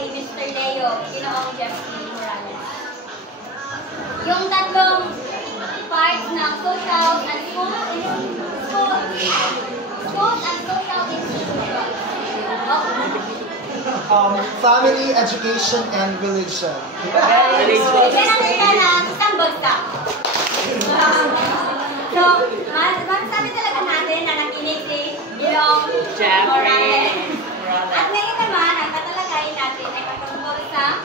ni Mr. Leo, Ginoong Jeffrey Morales. Yung tatlong parts ng social and schools and social institutions. Family, education, and religion. Bigyan natin ka ng isang bagsak. So, masasabi talaga natin na nakinig si Ginoong Morales. At ngayon naman, ang tatalakayin natin ay patungkol sa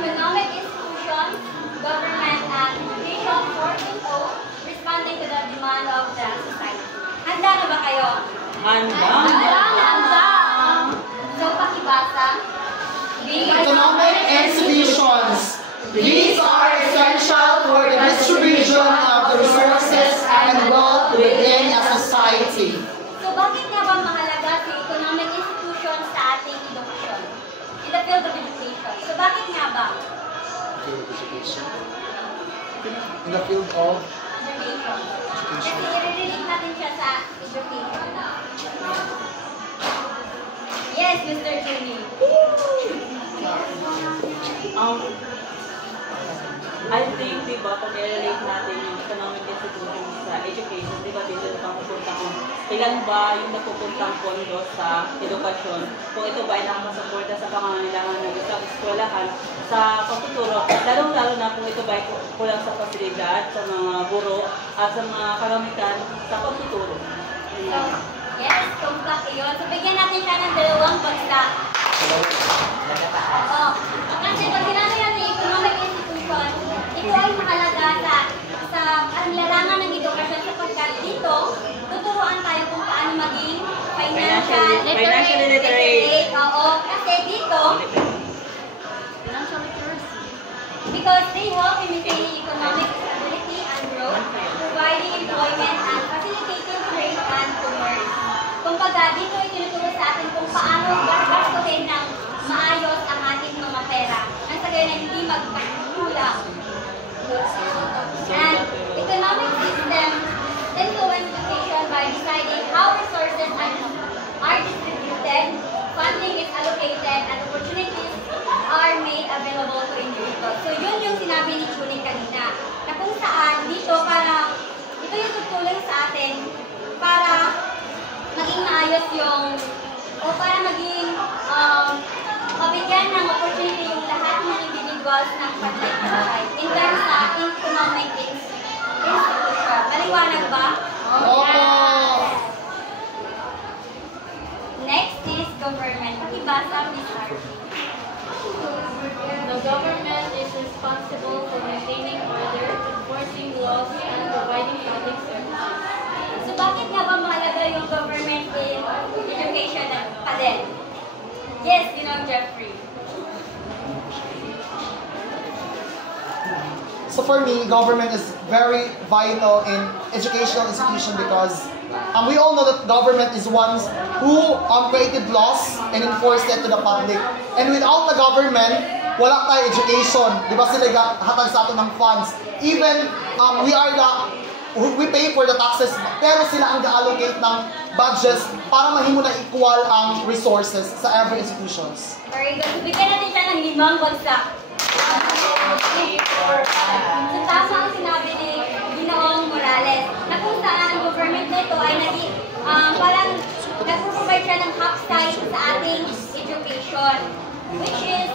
economic institutions, government, and education 4.0, responding to the demand of the society. Handa na ba kayo? Handa! So, pakibasa. Economic institutions. These are essential for the distribution of the resources and wealth within a society. So, bakit nga ba mahalaga si economic institutions sa ating edukasyon? In the field of education. So, bakit nga ba? Education. In the field of Education. Kasi i-relate natin siya sa education. Yes, Mr. Juni. I think, di ba, kung i-relate natin yung economic institutions sa education, di ba, dito na pupunta kung ilan ba yung napupuntang pondo sa edukasyon, kung ito ba ay nakasuporta sa pangangailangan ng isang eskwelahan sa pagtuturo, lalong-lalo na kung ito ba ay kulang sa pasilidad, sa mga guro, at sa mga kalamitan sa pagtuturo. So, yes, tumpak yun. So, bigyan natin siya ng 2 bagsak. Kasi pag sinabi natin economic institution, ito ay mahalaga sa larangan ng edukasyon sapagkat dito, tuturuan tayo kung paano maging financial literate. Oo, kasi dito, because they help in maintaining economic stability and growth, providing employment and facilitating trade and commerce. Kumbaga, dito ay tinuturo sa atin kung paano gastuhin ng maayos ang ating mga pera. Ang sagay na hindi magkakulang. And economic system influence education by deciding how resources are distributed, funding is allocated, and opportunities are made available to individuals. So yun yung sinabi ni Chuning kanina, na kung saan dito ito yung tutulong sa atin para maging maayos para maging mabigyan ng opportunity yung lahat ng individuals ng paglalakbay in terms sa economic institution. Maliwanag ba? Yes. Next is government. Pakibasa, Ms. Harvey. The government is responsible for maintaining order, enforcing laws, and providing public services. So bakit nga ba mahalaga yung government in education pa din? Yes, Ginoong Jeffrey. So for me, government is very vital in educational institution because we all know that government is ones who created laws and enforced it to the public. And without the government, wala tayo education. Di ba sila hatag sa atin ng funds? Even we pay for the taxes, pero sila ang ga-allocate ng budgets para mahimo na equal ang resources sa every institutions. Very good. So bigyan natin siya ng 5 bagsak. So tama ang sinabi ni Ginoong Morales na kung saan ang government nito ay parang nag-provide siya ng upside sa ating education, which is,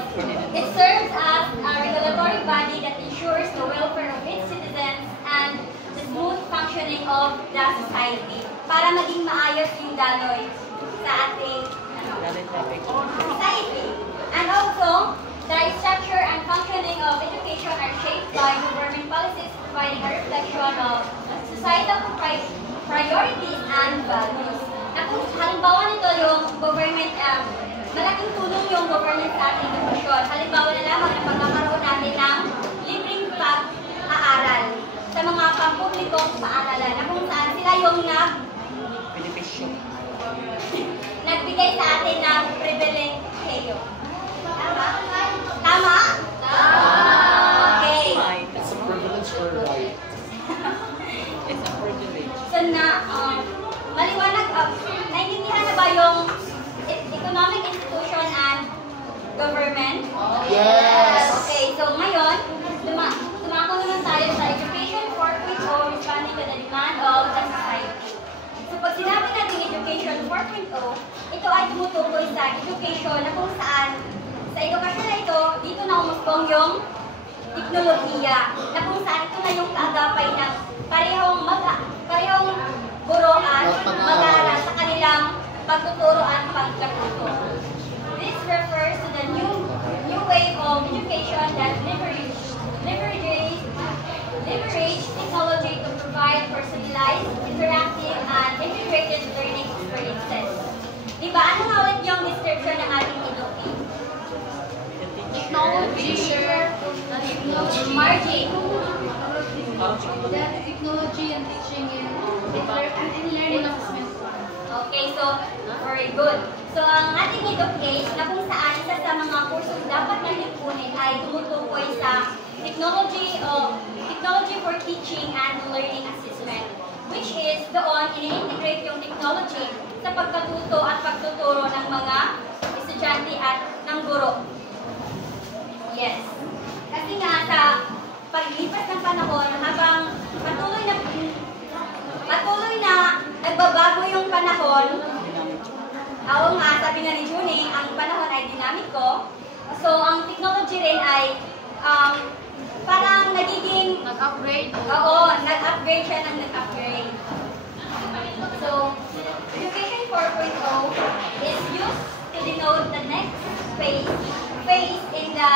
it serves as a regulatory body that ensures the welfare of its citizens and the smooth functioning of the society para maging maayos yung daloy sa ating society. And also, the structure and functioning of education are shaped by government policies providing a reflection of societal priorities and values. Na kung halimbawa nito yung government, malaking tulong yung government sa ating edukasyon. Halimbawa na lamang ang pagkakaroon natin ng libreng pag-aaral sa mga pampublikong paaralan na kung saan sila yung nagbigay sa atin ng pribilehiyo. Tama? Tama? Okay. It's a privilege or a right? It's a privilege. So maliwanag, naiintindihan na ba yung economic institution and ito ay tumutukoy sa education na kung saan sa edukasyon na ito, dito na umusbong yung teknolohiya na kung saan ito na yung kaagapay ng parehong guro at mag-aaral sa kanilang pagtuturo at pagkatuto. This refers to the new wave of education that leverage technology to provide personalized, interactive, and integrated learning experiences. Diba? Ano nga ulit yung description ng ating education? Technology, Margin. technology and teaching and learning assessment. Okay, so, very good. So, ang ating educate na kung saan isa sa mga kursos dapat natin kunin ay tumutukoy sa technology for teaching and learning assessment, which is doon ini-integrate yung technology sa pagkatuto at pagtuturo ng mga estudyante at ng guro. Yes. Kasi nga sa paglipas ng panahon, habang patuloy na nagbabago yung panahon, oo nga, sabi nga ni Junie, ang panahon ay dinamiko. So, ang technology rin ay parang nagiging Nag-upgrade. Oo, nag-upgrade siya ng nag-upgrade. So, Education 4.0 is used to denote the next phase in the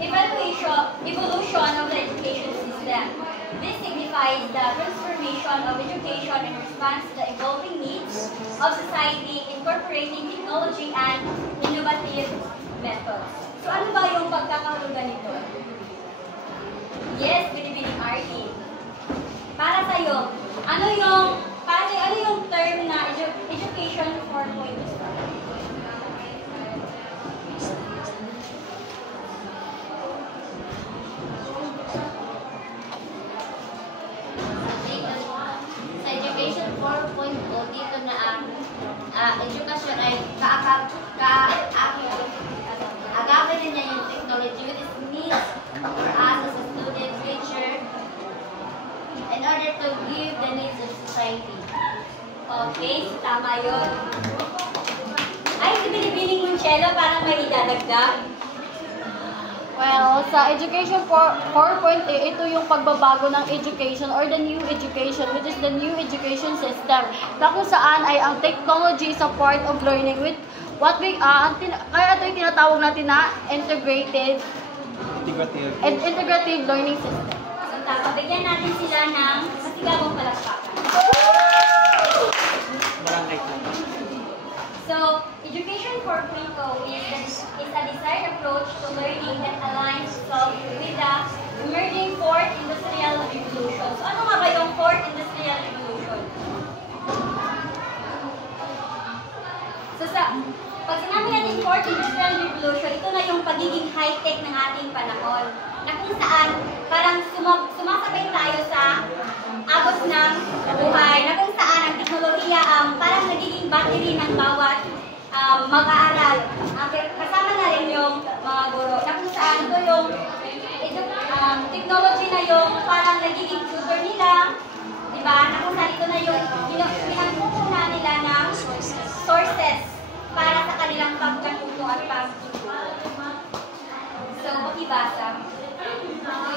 evolution of the education system. This signifies the transformation of education in response to the evolving needs of society, incorporating technology and innovative methods. So, ano ba yung pagkakahulugan nito? Yes, binibining RT. Para sa'yo, ano yung term na education 4.0? Sa education 4.0, dito na ang edukasyon ay agapin na niya yung technology with its needs as a student teacher in order to give the needs of society. Okay, tama yun. Ay, si Binibining Munchelo parang may idadagdag. Well, sa Education 4.0, ito yung pagbabago ng education or the new education, which is the new education system, na kung saan ay ang technology is a part of learning with what we, kaya ito yung tinatawag natin na integrative learning system. So, pabigyan natin sila ng masigabong palakpakan. So, Education 4.0 is a desired approach to learning that aligns itself with the emerging Fourth Industrial Revolution. So, ano nga ba yung Fourth Industrial Revolution? So, pag sinabi natin Fourth Industrial Revolution, ito na yung pagiging high-tech ng ating panahon, na kung saan parang sumasabay tayo sa agos ng buhay, na kung saan ang teknolohiya parang nagiging battery ng bawat mag-aaral. Kasama na rin yung mga guro, na kung saan ito yung technology na yung parang nagiging tutor nila, diba? Na kung saan ito na yung pinagkukunan nila ng sources para sa kanilang pagkatuto at pagtuturo. So, pakibasa.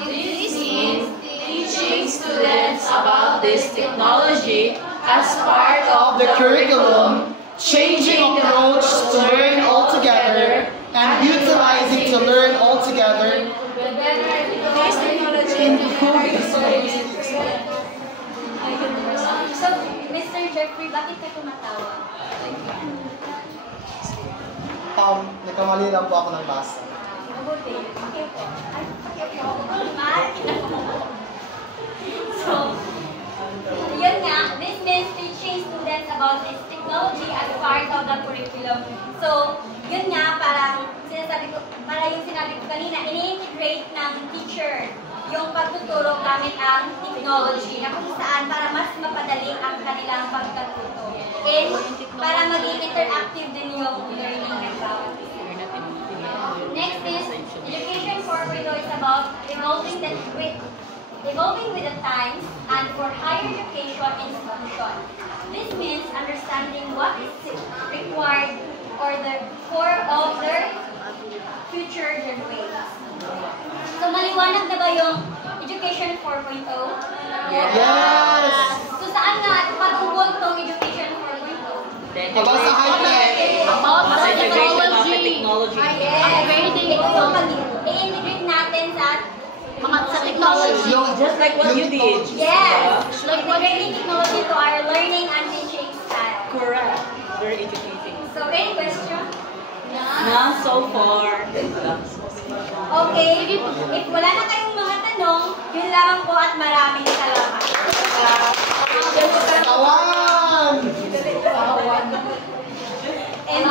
This means teaching students about this technology as part of The curriculum, changing approach to learn altogether, and utilizing to learn altogether. this technology So, Mr. Jeffrey, bakit ka tumatawa? Nagkamali lang po ako ng basa. Mabuti. Ay, So, yun nga, this means teaching students about this technology as part of the curriculum. So, yun nga, parang yung sinabi ko kanina, ini-integrate ng teacher yung pagtuturo gamit ang technology na kung saan para mas mapadali ang kanilang pagkatuto. And para maging interactive din yung learning ng bawat isa. Next is, Education 4.0 is about evolving the evolving with the times, and for higher education institution. This means understanding what is required for their future generations. So maliwanag na ba yung Education 4.0? Yes! So saan nga patungkol tong Education 4.0? About sa high-tech. About Mas the integration of the technology. technology. Upgrading Ito yung of i-integrate natin sa mga sa technology. Just like what you did. yes, Like what- integrating technology to our learning and teaching style. Correct. Very educating. So any question? None so far. Okay, if wala na kayong mga tanong, yun lamang po at maraming salamat. Tawan! And